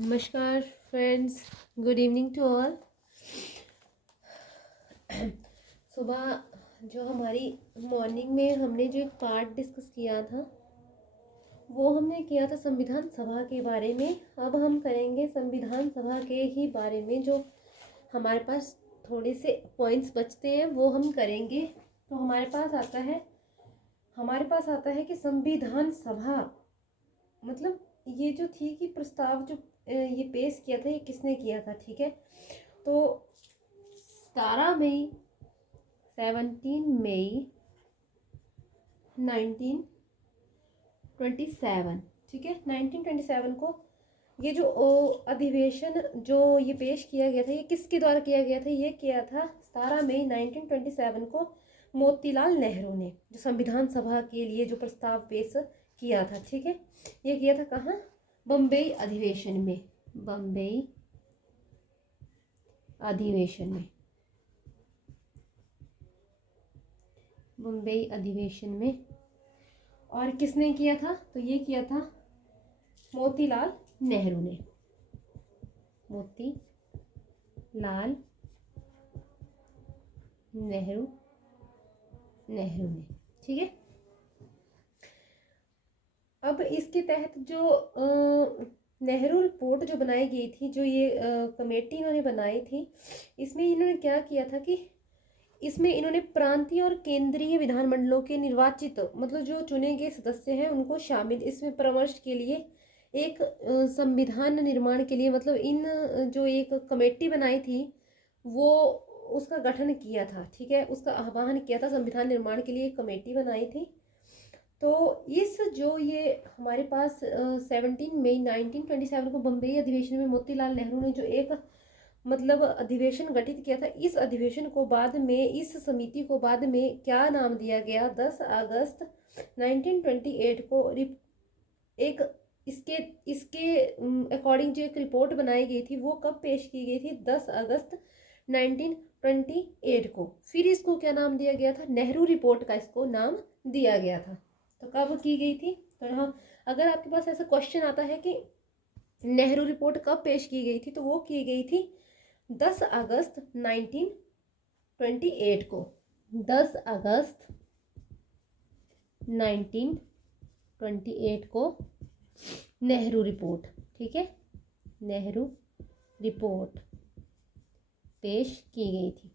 नमस्कार friends, good evening to all. सुबह जो हमारी मॉर्निंग में हमने जो एक पार्ट डिस्कस किया था वो हमने किया था संविधान सभा के बारे में। अब हम करेंगे संविधान सभा के ही बारे में। जो हमारे पास थोड़े से पॉइंट्स बचते हैं वो हम करेंगे। तो हमारे पास आता है कि संविधान सभा मतलब ये जो थी कि प्रस्ताव जो ये पेश किया था ये किसने किया था। ठीक है, तो 17 मई 1927, ठीक है, 1927 को ये जो अधिवेशन जो ये पेश किया गया था ये किसके द्वारा किया गया था। ये किया था 17 मई 1927 को मोतीलाल नेहरू ने, जो संविधान सभा के लिए जो प्रस्ताव पेश किया था। ठीक है, ये किया था कहाँ? बम्बई अधिवेशन में। बम्बई अधिवेशन में, बम्बई अधिवेशन में। और किसने किया था? तो ये किया था मोतीलाल नेहरू ने। मोतीलाल नेहरू ने, ठीक है। अब इसके तहत जो नेहरू रिपोर्ट जो बनाई गई थी, जो ये कमेटी इन्होंने बनाई थी, इसमें इन्होंने क्या किया था कि इसमें इन्होंने प्रांतीय और केंद्रीय विधानमंडलों के निर्वाचित मतलब जो चुने गए सदस्य हैं उनको शामिल इसमें परामर्श के लिए एक संविधान निर्माण के लिए मतलब इन जो एक कमेटी बनाई थी वो उसका गठन किया था। ठीक है, उसका आह्वान किया था, संविधान निर्माण के लिए एक कमेटी बनाई थी। तो इस जो ये हमारे पास 17 मई 1927 को बम्बई अधिवेशन में मोतीलाल नेहरू ने जो एक मतलब अधिवेशन गठित किया था, इस अधिवेशन को बाद में, इस समिति को बाद में क्या नाम दिया गया? 10 अगस्त 1928 को एक इसके इसके अकॉर्डिंग जो एक रिपोर्ट बनाई गई थी वो कब पेश की गई थी? 10 अगस्त 1928 को। फिर इसको क्या नाम दिया गया था? नेहरू रिपोर्ट का इसको नाम दिया गया था। तो कब की गई थी? तो यहाँ अगर आपके पास ऐसा क्वेश्चन आता है कि नेहरू रिपोर्ट कब पेश की गई थी, तो वो की गई थी 10 अगस्त 1928 को। 10 अगस्त 1928 को नेहरू रिपोर्ट, ठीक है, नेहरू रिपोर्ट पेश की गई थी।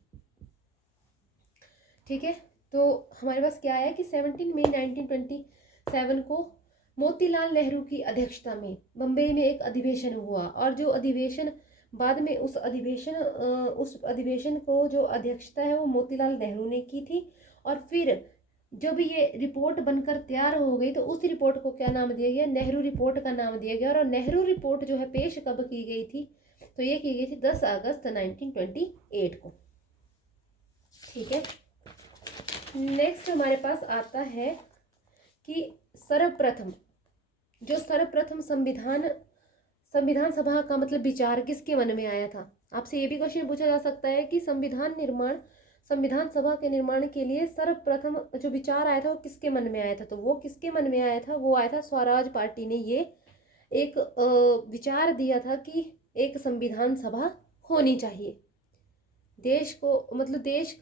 ठीक है, तो हमारे पास क्या है कि 17 मई 1927 को मोतीलाल नेहरू की अध्यक्षता में बम्बई में एक अधिवेशन हुआ। और जो अधिवेशन बाद में उस अधिवेशन को जो अध्यक्षता है वो मोतीलाल नेहरू ने की थी। और फिर जब ये रिपोर्ट बनकर तैयार हो गई तो उस रिपोर्ट को क्या नाम दिया गया? नेहरू रिपोर्ट का नाम दिया गया। और नेहरू रिपोर्ट जो है पेश कब की गई थी? तो ये की गई थी 10 अगस्त 1928 को। ठीक है, नेक्स्ट हमारे पास आता है कि सर्वप्रथम संविधान सभा का मतलब विचार किसके मन में आया था। आपसे ये भी क्वेश्चन पूछा जा सकता है कि संविधान सभा के निर्माण के लिए सर्वप्रथम जो विचार आया था वो किसके मन में आया था। तो वो किसके मन में आया था? वो आया था स्वराज पार्टी ने ये एक विचार दिया था कि एक संविधान सभा होनी चाहिए। देश को मतलब देश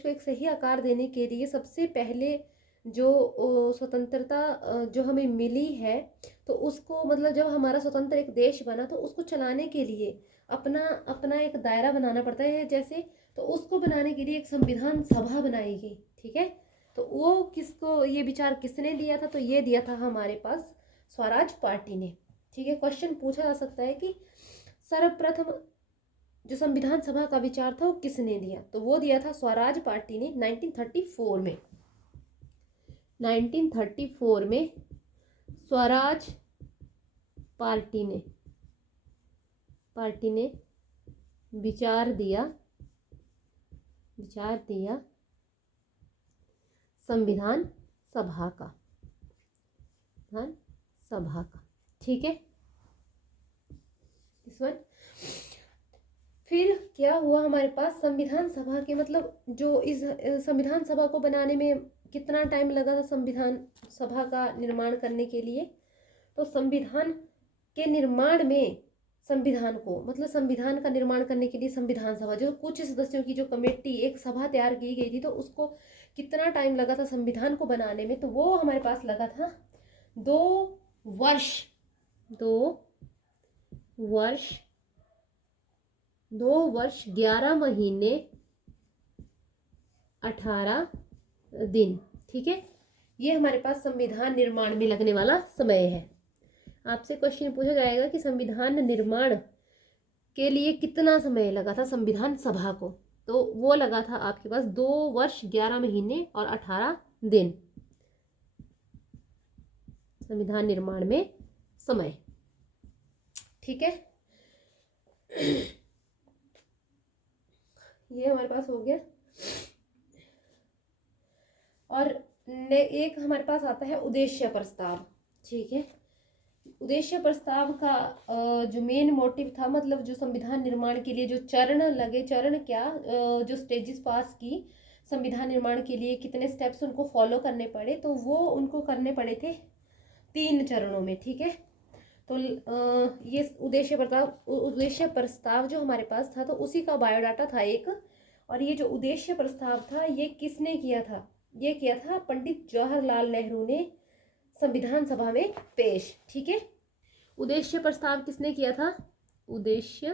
को एक सही आकार देने के लिए सबसे पहले जो स्वतंत्रता जो हमें मिली है, तो उसको मतलब जब हमारा स्वतंत्र एक देश बना तो उसको चलाने के लिए अपना एक दायरा बनाना पड़ता है जैसे, तो उसको बनाने के लिए एक संविधान सभा बनाई गई। ठीक है, तो वो किसको ये विचार किसने दिया था? तो ये दिया था हमारे पास स्वराज पार्टी ने। ठीक है, क्वेश्चन पूछा जा सकता है कि सर्वप्रथम जो संविधान सभा का विचार था वो किसने दिया? तो वो दिया था स्वराज पार्टी ने 1934 में। 1934 में स्वराज पार्टी ने विचार दिया संविधान सभा का। ठीक है, इस वन फिर क्या हुआ हमारे पास संविधान सभा के मतलब जो इस संविधान सभा को बनाने में कितना टाइम लगा था संविधान सभा का निर्माण करने के लिए? तो संविधान के निर्माण में संविधान को, मतलब संविधान का निर्माण करने के लिए संविधान सभा, जो कुछ सदस्यों की जो कमेटी, एक सभा तैयार की गई थी, तो उसको कितना टाइम लगा था संविधान को बनाने में, तो वो हमारे पास लगा था 2 वर्ष। 2 वर्ष 2 वर्ष 11 महीने 18 दिन। ठीक है, ये हमारे पास संविधान निर्माण में लगने वाला समय है। आपसे क्वेश्चन पूछा जाएगा कि संविधान निर्माण के लिए कितना समय लगा था संविधान सभा को, तो वो लगा था आपके पास 2 वर्ष 11 महीने और 18 दिन, संविधान निर्माण में समय। ठीक है, ये हमारे पास हो गया। और एक हमारे पास आता है उद्देश्य प्रस्ताव। ठीक है, उद्देश्य प्रस्ताव का जो मेन मोटिव था, मतलब जो संविधान निर्माण के लिए जो चरण लगे, चरण क्या, जो स्टेजेस पास की संविधान निर्माण के लिए कितने स्टेप्स उनको फॉलो करने पड़े, तो वो उनको करने पड़े थे 3 चरणों में। ठीक है, तो ये उद्देश्य प्रस्ताव जो हमारे पास था, तो उसी का बायोडाटा था एक। और ये जो उद्देश्य प्रस्ताव था, ये किसने किया था? ये किया था पंडित जवाहरलाल नेहरू ने संविधान सभा में पेश। ठीक है, उद्देश्य प्रस्ताव किसने किया था? उद्देश्य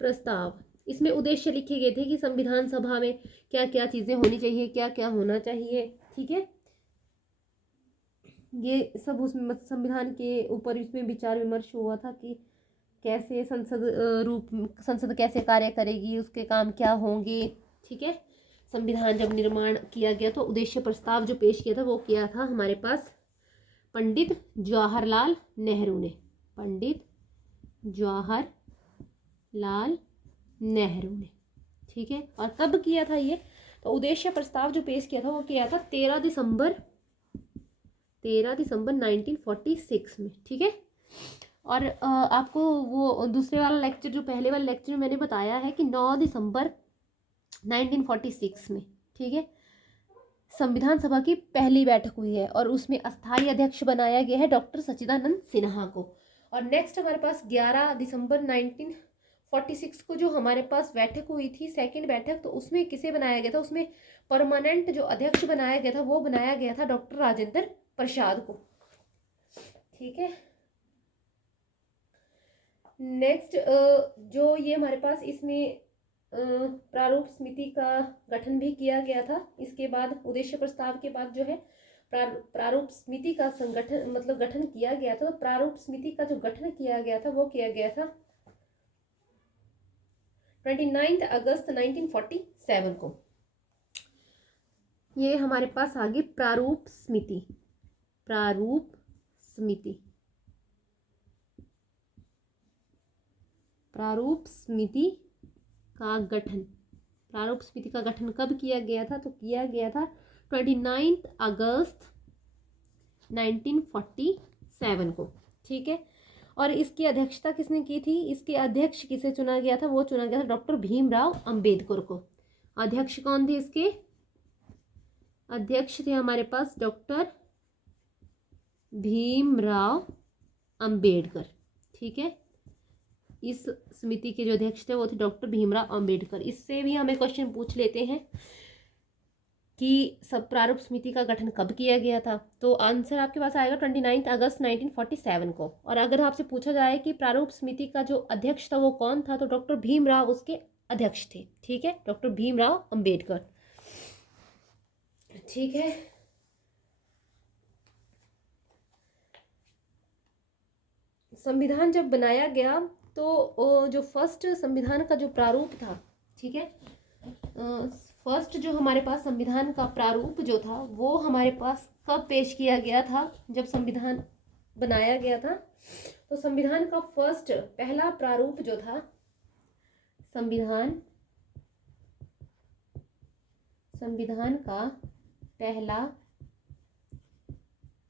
प्रस्ताव, इसमें उद्देश्य लिखे गए थे कि संविधान सभा में क्या क्या चीजें होनी चाहिए, क्या क्या होना चाहिए। ठीक है, ये सब उसमें संविधान के ऊपर इसमें विचार विमर्श हुआ था कि कैसे संसद कैसे कार्य करेगी, उसके काम क्या होंगे। ठीक है, संविधान जब निर्माण किया गया तो उद्देश्य प्रस्ताव जो पेश किया था वो किया था हमारे पास पंडित जवाहरलाल नेहरू ने। पंडित जवाहरलाल नेहरू ने। ठीक है, और कब किया था ये? तो उद्देश्य प्रस्ताव जो पेश किया था वो किया था 13 दिसंबर 1946 में। ठीक है, और आपको वो दूसरे वाला लेक्चर, जो पहले वाले लेक्चर में मैंने बताया है कि 9 दिसंबर 1946 में, ठीक है, संविधान सभा की पहली बैठक हुई है और उसमें अस्थायी अध्यक्ष बनाया गया है डॉक्टर सच्चिदानंद सिन्हा को। और नेक्स्ट हमारे पास 11 दिसंबर 1946 को जो हमारे पास बैठक हुई थी, सेकंड बैठक, तो उसमें किसे बनाया गया था? उसमें परमानेंट जो अध्यक्ष बनाया गया था वो बनाया गया था डॉक्टर राजेंद्र प्रसाद को। ठीक है, नेक्स्ट जो ये हमारे पास इसमें प्रारूप समिति का गठन भी किया गया था। इसके बाद उद्देश्य प्रस्ताव के बाद जो है प्रारूप समिति का संगठन, मतलब गठन किया गया था। तो प्रारूप समिति का जो गठन किया गया था वो किया गया था 29 अगस्त 1947 को। ये हमारे पास आ गई प्रारूप समिति। प्रारूप समिति, प्रारूप समिति का गठन, प्रारूप समिति का गठन कब किया गया था? तो किया गया था 29 अगस्त 1947 को। ठीक है, और इसकी अध्यक्षता किसने की थी? इसके अध्यक्ष किसे चुना गया था? वो चुना गया था डॉक्टर भीमराव अंबेडकर को। अध्यक्ष कौन थे इसके? अध्यक्ष थे हमारे पास डॉक्टर भीमराव अंबेडकर। ठीक है, इस समिति के जो अध्यक्ष थे वो थे डॉक्टर भीमराव अंबेडकर। इससे भी हमें क्वेश्चन पूछ लेते हैं कि सब प्रारूप समिति का गठन कब किया गया था, तो आंसर आपके पास आएगा 29 अगस्त 1947 को। और अगर आपसे पूछा जाए कि प्रारूप समिति का जो अध्यक्ष था वो कौन था, तो डॉक्टर भीमराव उसके अध्यक्ष थे। ठीक है, डॉक्टर भीमराव अंबेडकर। ठीक है, संविधान जब बनाया गया तो जो फर्स्ट संविधान का जो प्रारूप था, ठीक है, फर्स्ट जो हमारे पास संविधान का प्रारूप जो था वो हमारे पास कब पेश किया गया था? जब संविधान बनाया गया था। तो संविधान का पहला प्रारूप जो था, संविधान का पहला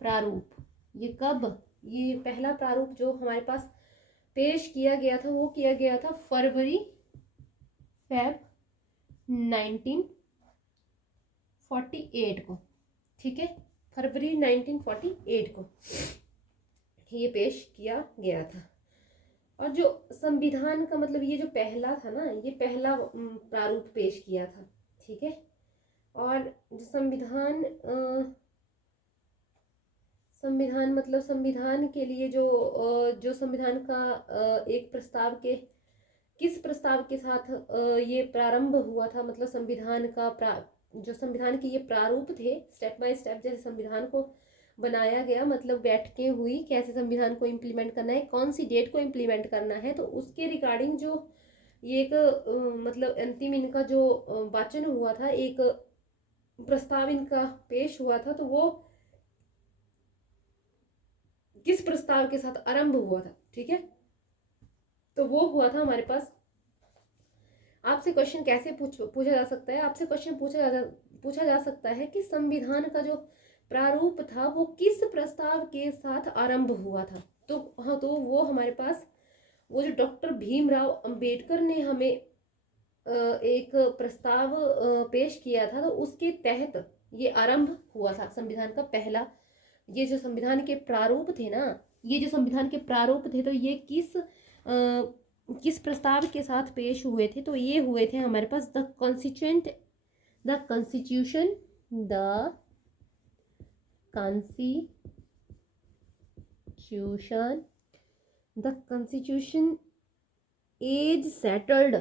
प्रारूप, ये कब, ये पहला प्रारूप जो हमारे पास पेश किया गया था वो किया गया था फरवरी 1948 को। ठीक है, फरवरी 1948 को। ये पेश किया गया था। और जो संविधान का मतलब ये जो पहला था ना, ये पहला प्रारूप पेश किया था, ठीक है। और जो संविधान मतलब संविधान के लिए जो संविधान का एक प्रस्ताव के किस प्रस्ताव के साथ ये प्रारंभ हुआ था, मतलब संविधान का जो संविधान के ये प्रारूप थे, स्टेप बाय स्टेप जैसे संविधान को बनाया गया, मतलब बैठकें हुई कैसे संविधान को इम्प्लीमेंट करना है, कौन सी डेट को इम्प्लीमेंट करना है, तो उसके रिगार्डिंग जो ये एक मतलब अंतिम इनका जो वाचन हुआ था, एक प्रस्ताव इनका पेश हुआ था, तो वो किस प्रस्ताव के साथ आरंभ हुआ था, ठीक है। तो वो हुआ था हमारे पास। आपसे क्वेश्चन कैसे पूछा जा सकता है, आपसे क्वेश्चन पूछा जा सकता है कि संविधान का जो प्रारूप था वो किस प्रस्ताव के साथ आरंभ हुआ था। तो हाँ, तो वो हमारे पास वो जो डॉक्टर भीमराव अंबेडकर ने हमें एक प्रस्ताव पेश किया था, तो उसके तहत ये आरंभ हुआ था संविधान का पहला। ये जो संविधान के प्रारूप थे ना, ये जो संविधान के प्रारूप थे, तो ये किस प्रस्ताव के साथ पेश हुए थे, तो ये हुए थे हमारे पास the constitution as settled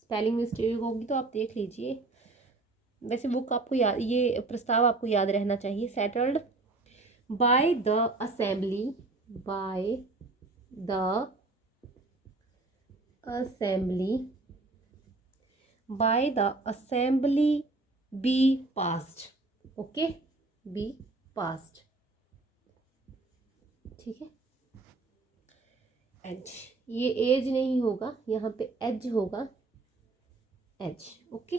spelling mistake होगी तो आप देख लीजिए, वैसे बुक आपको याद, ये प्रस्ताव आपको याद रहना चाहिए। Settled by the assembly be passed, okay, be passed, ठीक है। एज, ये एज नहीं होगा, यहाँ पे एज होगा, एज, ओके।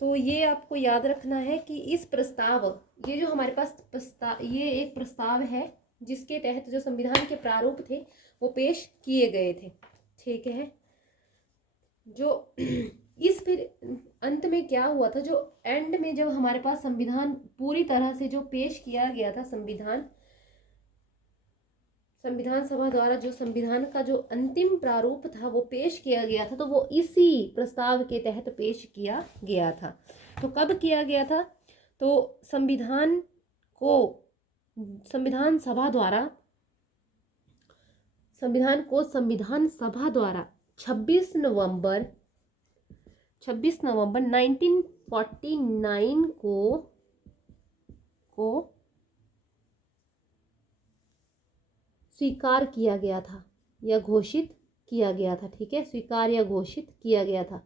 तो ये आपको याद रखना है कि इस प्रस्ताव, ये जो हमारे पास प्रस्ताव, ये एक प्रस्ताव है जिसके तहत जो संविधान के प्रारूप थे वो पेश किए गए थे, ठीक है। जो इस फिर अंत में क्या हुआ था, जो एंड में जब हमारे पास संविधान पूरी तरह से जो पेश किया गया था, संविधान सभा द्वारा जो संविधान का जो अंतिम प्रारूप था वो पेश किया गया था, तो वो इसी प्रस्ताव के तहत पेश किया गया था। तो कब किया गया था, तो संविधान सभा द्वारा 26 नवंबर 1949 को स्वीकार किया गया था या घोषित किया गया था, ठीक है। स्वीकार या घोषित किया गया था,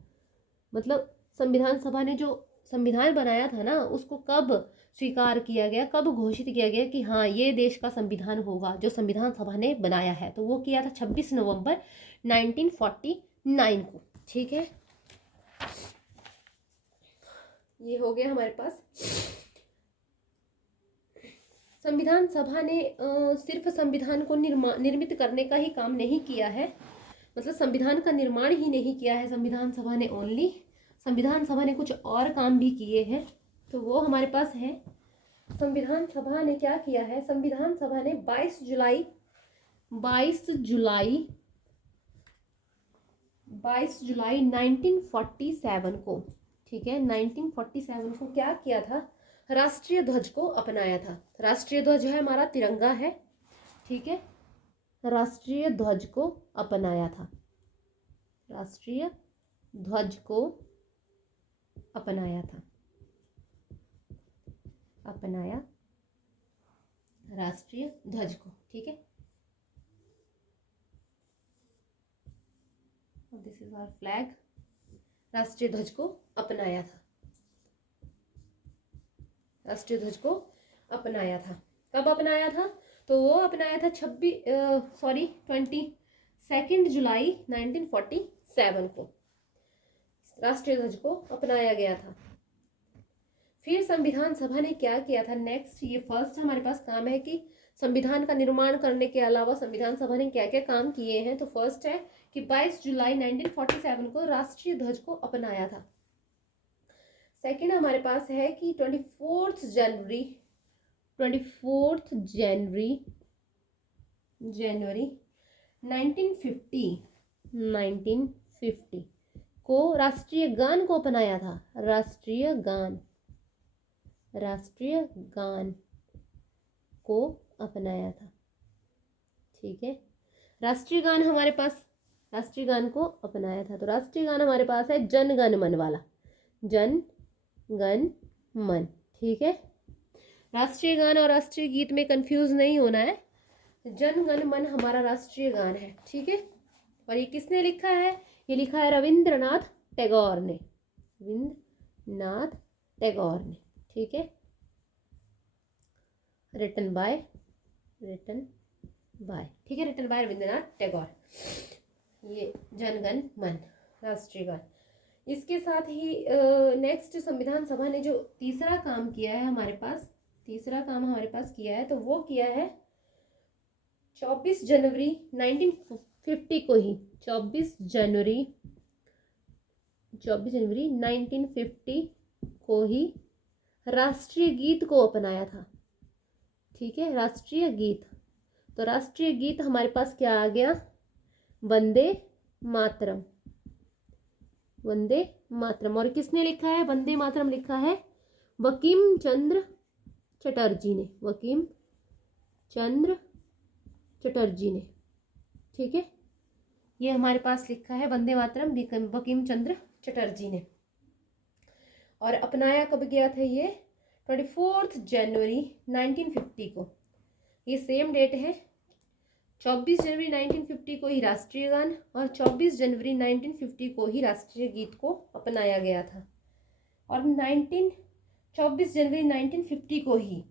मतलब संविधान सभा ने जो संविधान बनाया था ना, उसको कब स्वीकार किया गया, कब घोषित किया गया कि हाँ ये देश का संविधान होगा जो संविधान सभा ने बनाया है, तो वो किया था 26 नवंबर 1949 को, ठीक है। ये हो गया हमारे पास। संविधान सभा ने सिर्फ संविधान को निर्मित करने का ही काम नहीं किया है, मतलब संविधान का निर्माण ही नहीं किया है संविधान सभा ने, ओनली संविधान सभा ने कुछ और काम भी किए हैं, तो वो हमारे पास है। संविधान सभा ने क्या किया है, संविधान सभा ने 22 जुलाई 1947 को, ठीक है, 1947 को क्या किया था, राष्ट्रीय ध्वज को अपनाया था। राष्ट्रीय ध्वज है हमारा तिरंगा है, ठीक है, राष्ट्रीय ध्वज को अपनाया था, राष्ट्रीय ध्वज को अपनाया था, अपनाया राष्ट्रीय ध्वज को, ठीक है। दिस इज आवर फ्लैग, राष्ट्रीय ध्वज को अपनाया था, राष्ट्रीय ध्वज को अपनाया था। कब अपनाया था, तो वो अपनाया था 22 जुलाई 1947 को राष्ट्रीय ध्वज को अपनाया गया था। फिर संविधान सभा ने क्या किया था, नेक्स्ट ये फर्स्ट हमारे पास काम है कि संविधान का निर्माण करने के अलावा संविधान सभा ने क्या क्या काम किए हैं। तो फर्स्ट है कि 22 जुलाई 1947 को राष्ट्रीय ध्वज को अपनाया था। सेकंड हमारे पास है कि 24 जनवरी 1950 को राष्ट्रीय गान को अपनाया था। राष्ट्रीय गान को अपनाया था। ठीक है, राष्ट्रीय गान को अपनाया था। तो राष्ट्रीय गान हमारे पास है जन गण मन वाला, जन गण मन। ठीक है, राष्ट्रीय गान और राष्ट्रीय गीत में कंफ्यूज नहीं होना है। जन गण मन हमारा राष्ट्रीय गान है। ठीक है, और ये किसने लिखा है? ये लिखा है रविंद्रनाथ टैगोर ने। ठीक है, रिटन बाय ठीक है, रिटन बाय रविंद्रनाथ टैगोर। ये जन गण मन राष्ट्रीय गान। इसके साथ ही नेक्स्ट संविधान सभा ने जो तीसरा काम किया है हमारे पास किया है, तो वो किया है 24 जनवरी 1950 को ही 24 जनवरी 1950 को ही राष्ट्रीय गीत को अपनाया था। ठीक है, राष्ट्रीय गीत। तो राष्ट्रीय गीत हमारे पास क्या आ गया? वंदे मातरम। और किसने लिखा है वंदे मातरम? लिखा है बंकिम चंद्र चटर्जी ने। ठीक है, ये हमारे पास लिखा है वंदे मातरम बंकिम चंद्र चटर्जी ने। और अपनाया कब गया था ये? 24 जनवरी 1950 को। ये सेम डेट है। 24 जनवरी 1950 को ही राष्ट्रीय गान और 24 जनवरी 1950 को ही राष्ट्रीय गीत को अपनाया गया था। और 24 जनवरी 1950 को ही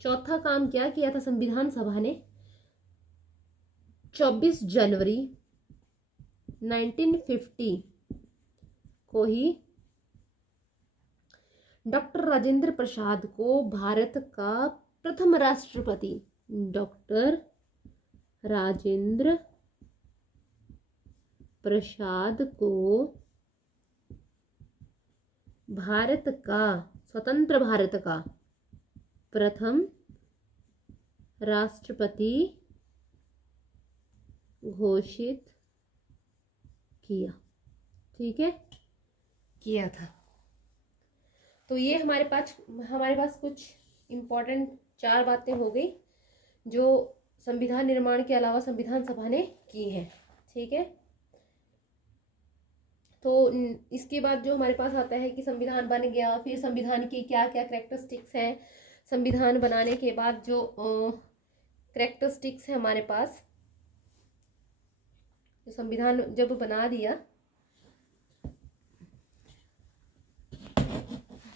चौथा काम क्या किया था संविधान सभा ने? 24 जनवरी 1950 को ही डॉक्टर राजेंद्र प्रसाद को भारत का प्रथम राष्ट्रपति, डॉक्टर राजेंद्र प्रसाद को स्वतंत्र भारत का प्रथम राष्ट्रपति घोषित किया। ठीक है, किया था। तो ये हमारे पास कुछ इम्पोर्टेंट 4 बातें हो गई जो संविधान निर्माण के अलावा संविधान सभा ने की हैं। ठीक है, तो इसके बाद जो हमारे पास आता है कि संविधान बन गया, फिर संविधान की क्या क्या कैरेक्टरिस्टिक्स हैं। संविधान बनाने के बाद जो कैरेक्टरिस्टिक्स है हमारे पास, तो संविधान जब बना दिया,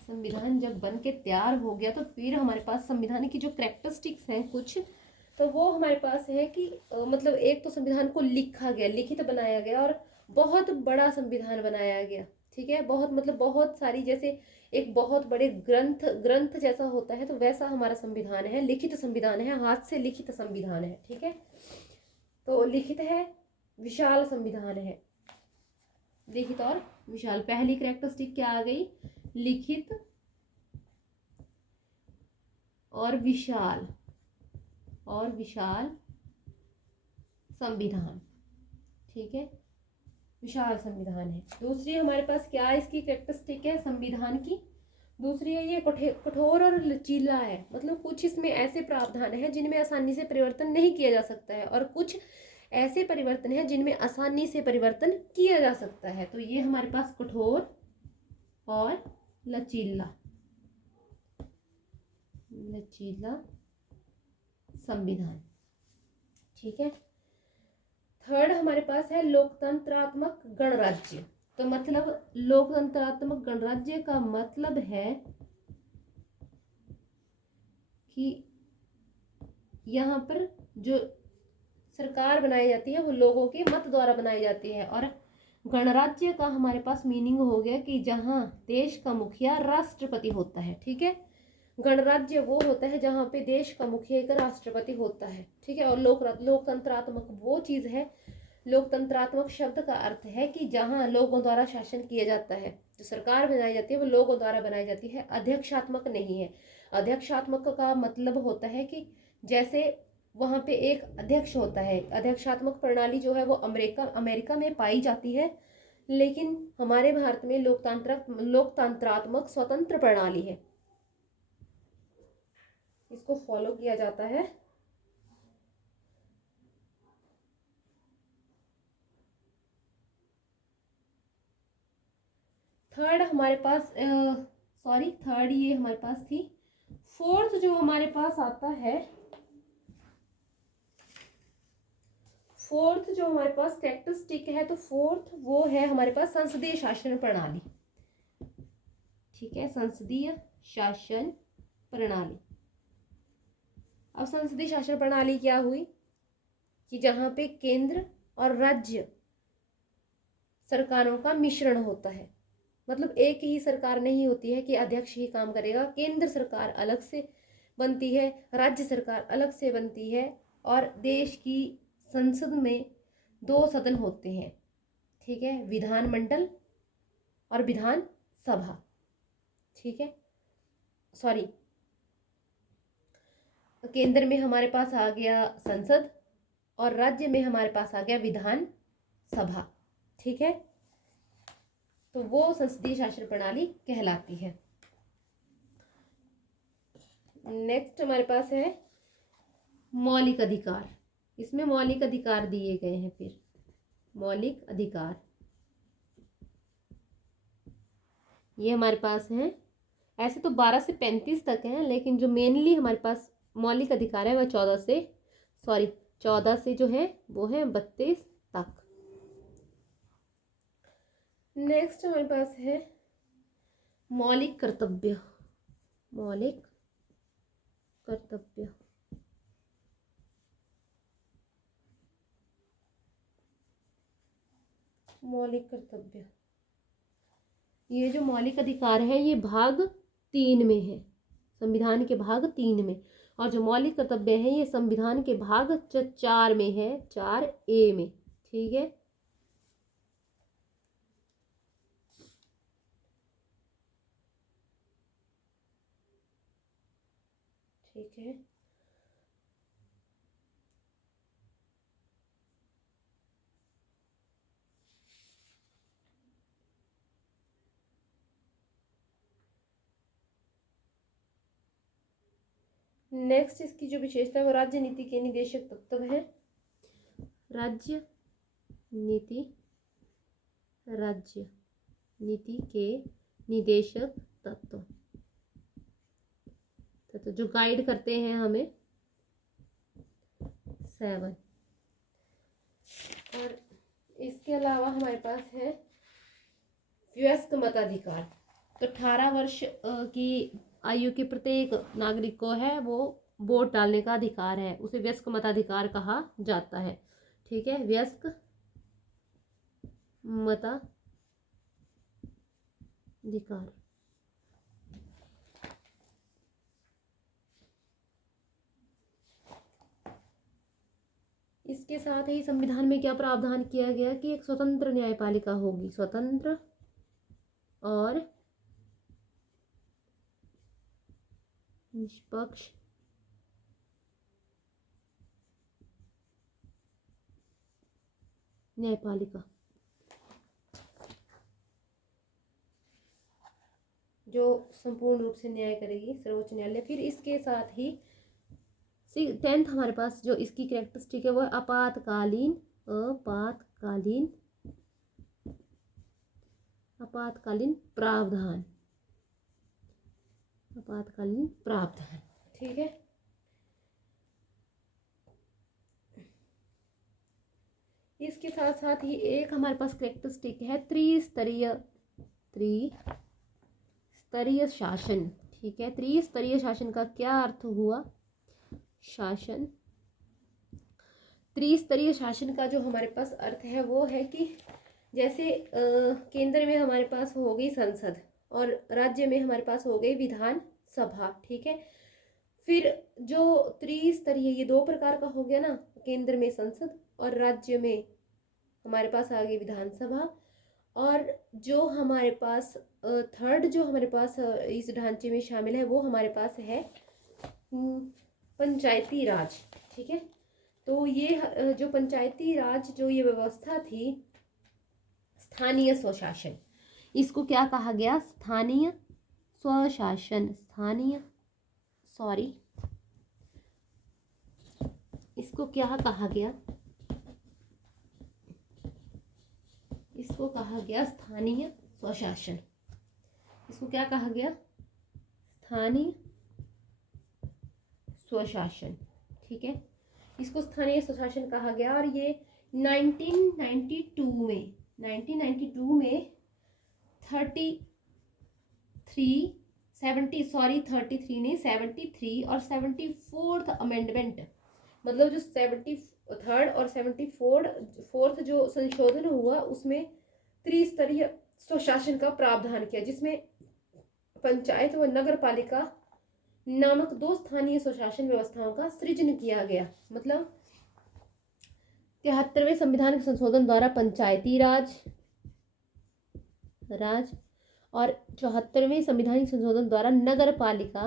संविधान जब बन के तैयार हो गया, तो फिर हमारे पास संविधान की जो कैरेक्टरिस्टिक्स हैं कुछ, तो वो हमारे पास है कि मतलब एक तो संविधान को लिखित बनाया गया और बहुत बड़ा संविधान बनाया गया। ठीक है, बहुत सारी, जैसे एक बहुत बड़े ग्रंथ जैसा होता है, तो वैसा हमारा संविधान है, लिखित संविधान है, हाथ से लिखित संविधान है। ठीक है, तो लिखित है, विशाल संविधान है, लिखित और विशाल। पहली कैरेक्टरिस्टिक क्या आ गई? लिखित और विशाल संविधान। ठीक है, विशाल संविधान है। दूसरी हमारे पास क्या इसकी कैरेक्टरिस्टिक है संविधान की? दूसरी है ये कठोर और लचीला है। मतलब कुछ इसमें ऐसे प्रावधान है जिनमें आसानी से परिवर्तन नहीं किया जा सकता है, और कुछ ऐसे परिवर्तन है जिनमें आसानी से परिवर्तन किया जा सकता है। तो ये हमारे पास कठोर और लचीला संविधान। ठीक है, थर्ड हमारे पास है लोकतंत्रात्मक गणराज्य। तो मतलब लोकतंत्रात्मक गणराज्य का मतलब है कि यहाँ पर जो सरकार बनाई जाती है वो लोगों के मत द्वारा बनाई जाती है। और गणराज्य का हमारे पास मीनिंग हो गया कि जहाँ देश का मुखिया राष्ट्रपति होता है। ठीक है, गणराज्य वो होता है जहाँ पे देश का मुखिया एक राष्ट्रपति होता है। ठीक है, और लोकतंत्रात्मक वो चीज़ है लोकतंत्रात्मक शब्द का अर्थ है कि जहां लोगों द्वारा शासन किया जाता है, जो सरकार बनाई जाती है वो लोगों द्वारा बनाई जाती है, अध्यक्षात्मक नहीं है। अध्यक्षात्मक का मतलब होता है कि जैसे वहां पे एक अध्यक्ष होता है। अध्यक्षात्मक प्रणाली जो है वो अमेरिका अमेरिका में पाई जाती है, लेकिन हमारे भारत में लोकतंत्रात्मक स्वतंत्र प्रणाली है, इसको फॉलो किया जाता है। थर्ड हमारे पास थर्ड ये हमारे पास थी। फोर्थ जो हमारे पास आता है, फोर्थ जो हमारे पास कैरेक्टरिस्टिक है, तो फोर्थ वो है हमारे पास संसदीय शासन प्रणाली। ठीक है, संसदीय शासन प्रणाली। अब संसदीय शासन प्रणाली क्या हुई कि जहां पे केंद्र और राज्य सरकारों का मिश्रण होता है। मतलब एक ही सरकार नहीं होती है कि अध्यक्ष ही काम करेगा। केंद्र सरकार अलग से बनती है, राज्य सरकार अलग से बनती है, और देश की संसद में 2 सदन होते हैं। ठीक है, विधानमंडल और विधान सभा। ठीक है, सॉरी, केंद्र में हमारे पास आ गया संसद और राज्य में हमारे पास आ गया विधान सभा। ठीक है, तो वो संसदीय शासन प्रणाली कहलाती है। नेक्स्ट हमारे पास है मौलिक अधिकार। इसमें मौलिक अधिकार दिए गए हैं। फिर मौलिक अधिकार ये हमारे पास हैं। ऐसे तो 12 से 35 तक हैं, लेकिन जो मेनली हमारे पास मौलिक अधिकार है वह 14 से जो है वो है 32 तक। नेक्स्ट हमारे पास है मौलिक कर्तव्य। मौलिक कर्तव्य मौलिक कर्तव्य ये जो मौलिक अधिकार है ये भाग 3 में है, संविधान के भाग 3 में। और जो मौलिक कर्तव्य है ये संविधान के भाग 4 में है, 4A में। ठीक है, ठीक है। नेक्स्ट इसकी जो विशेषता है वो राज्य नीति के निदेशक तत्व है। राज्य नीति के निदेशक तत्व तो जो गाइड करते हैं हमें। 7 और इसके अलावा हमारे पास है वयस्क मताधिकार। तो 18 वर्ष की आयु के प्रत्येक नागरिक को है वो वोट डालने का अधिकार है, उसे वयस्क मताधिकार कहा जाता है। ठीक है, वयस्क मताधिकार। इसके साथ ही संविधान में क्या प्रावधान किया गया कि एक स्वतंत्र न्यायपालिका होगी, स्वतंत्र और निष्पक्ष न्यायपालिका जो संपूर्ण रूप से न्याय करेगी, सर्वोच्च न्यायालय। फिर इसके साथ ही 10th हमारे पास जो इसकी कैरेक्टरिस्टिक है वो आपातकालीन प्रावधान। ठीक है, इसके साथ साथ ही एक हमारे पास कैरेक्टरिस्टिक है त्रिस्तरीय शासन। ठीक है, त्रिस्तरीय शासन का क्या अर्थ हुआ? त्रिस्तरीय शासन का जो हमारे पास अर्थ है वो है कि जैसे केंद्र में हमारे पास हो गई संसद और राज्य में हमारे पास हो गई विधान सभा। ठीक है, फिर जो त्रिस्तरीय, ये 2 प्रकार का हो गया ना, केंद्र में संसद और राज्य में हमारे पास आ गई विधानसभा। और जो हमारे पास थर्ड जो हमारे पास इस ढांचे में शामिल है वो हमारे पास है पंचायती राज। ठीक है, तो ये जो पंचायती राज जो ये व्यवस्था थी, स्थानीय स्वशासन, इसको क्या कहा गया? स्थानीय स्वशासन। इसको क्या कहा गया? इसको कहा गया स्थानीय स्वशासन। इसको क्या कहा गया? स्थानीय स्वशासन। ठीक है, इसको स्थानीय स्वशासन कहा गया। और ये 1992 में 73 और 74th अमेंडमेंट, मतलब जो 73rd और 74th जो संशोधन हुआ उसमें त्रिस्तरीय स्वशासन का प्रावधान किया, जिसमें पंचायत व नगर पालिका नामक 2 स्थानीय स्वशासन व्यवस्थाओं का सृजन किया गया। मतलब 73वें संविधान के संशोधन द्वारा पंचायती राज और 74वें संविधानिक संशोधन द्वारा नगर पालिका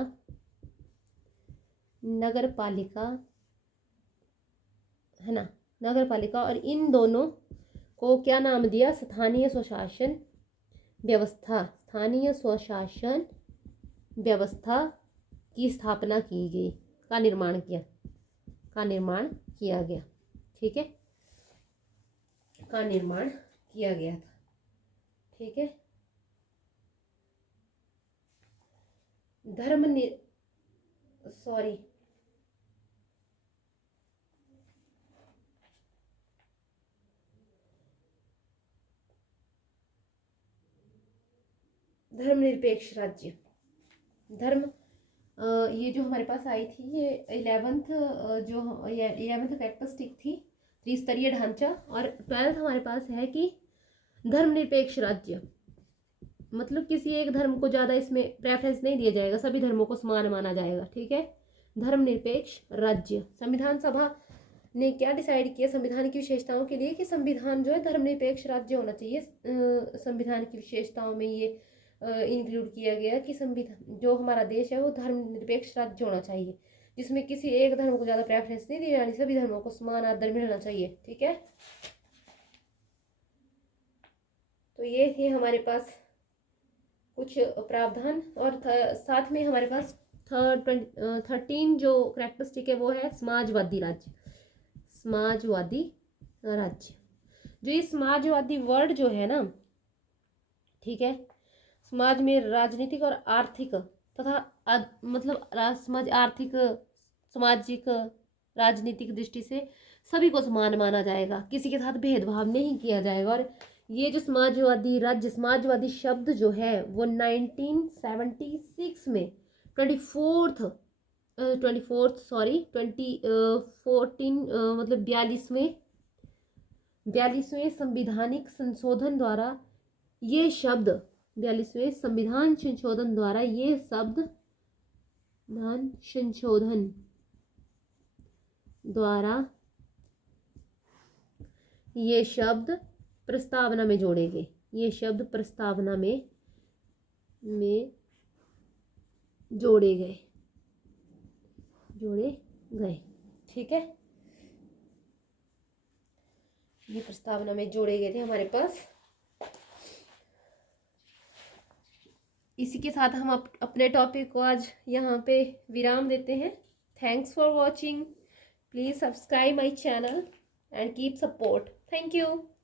है ना, नगर पालिका। और इन दोनों को क्या नाम दिया? स्थानीय स्वशासन व्यवस्था। स्थानीय स्वशासन व्यवस्था की स्थापना की गई, का निर्माण किया गया। ठीक है, का निर्माण किया गया था। ठीक है, धर्मनिरपेक्ष राज्य। ये जो हमारे पास आई थी, ये 11th कैरेक्टरिस्टिक थी, त्रिस्तरीय ढांचा। और 12th हमारे पास है कि धर्मनिरपेक्ष राज्य, मतलब किसी एक धर्म को ज़्यादा इसमें प्रेफरेंस नहीं दिया जाएगा, सभी धर्मों को समान माना जाएगा। ठीक है, धर्मनिरपेक्ष राज्य। संविधान सभा ने क्या डिसाइड किया संविधान की विशेषताओं के लिए कि संविधान जो है धर्मनिरपेक्ष राज्य होना चाहिए। संविधान की विशेषताओं में ये इंक्लूड किया गया कि संविधान जो हमारा देश है वो धर्मनिरपेक्ष राज्य होना चाहिए, जिसमें किसी एक धर्म को ज़्यादा प्रेफरेंस नहीं दी जानी, सभी धर्मों को समान आदर मिलना चाहिए। ठीक है, तो ये थे हमारे पास कुछ प्रावधान। और साथ में हमारे पास 13 जो कैरेक्टरिस्टिक है वो है समाजवादी राज्य। जो ये समाजवादी वर्ड जो है ना, ठीक है, समाज में राजनीतिक और आर्थिक तथा मतलब समाज आर्थिक सामाजिक राजनीतिक दृष्टि से सभी को समान माना जाएगा, किसी के साथ भेदभाव नहीं किया जाएगा। और ये जो समाजवादी शब्द जो है वो 1976 में 2014 मतलब 42वें संविधानिक संशोधन द्वारा ये शब्द 42वें संविधान संशोधन द्वारा ये शब्द प्रस्तावना में जोड़े गए। ये शब्द प्रस्तावना में जोड़े गए। ठीक है, ये प्रस्तावना में जोड़े गए थे हमारे पास। इसी के साथ हम अपने टॉपिक को आज यहाँ पे विराम देते हैं। Thanks for watching. Please subscribe my channel and keep support. Thank you.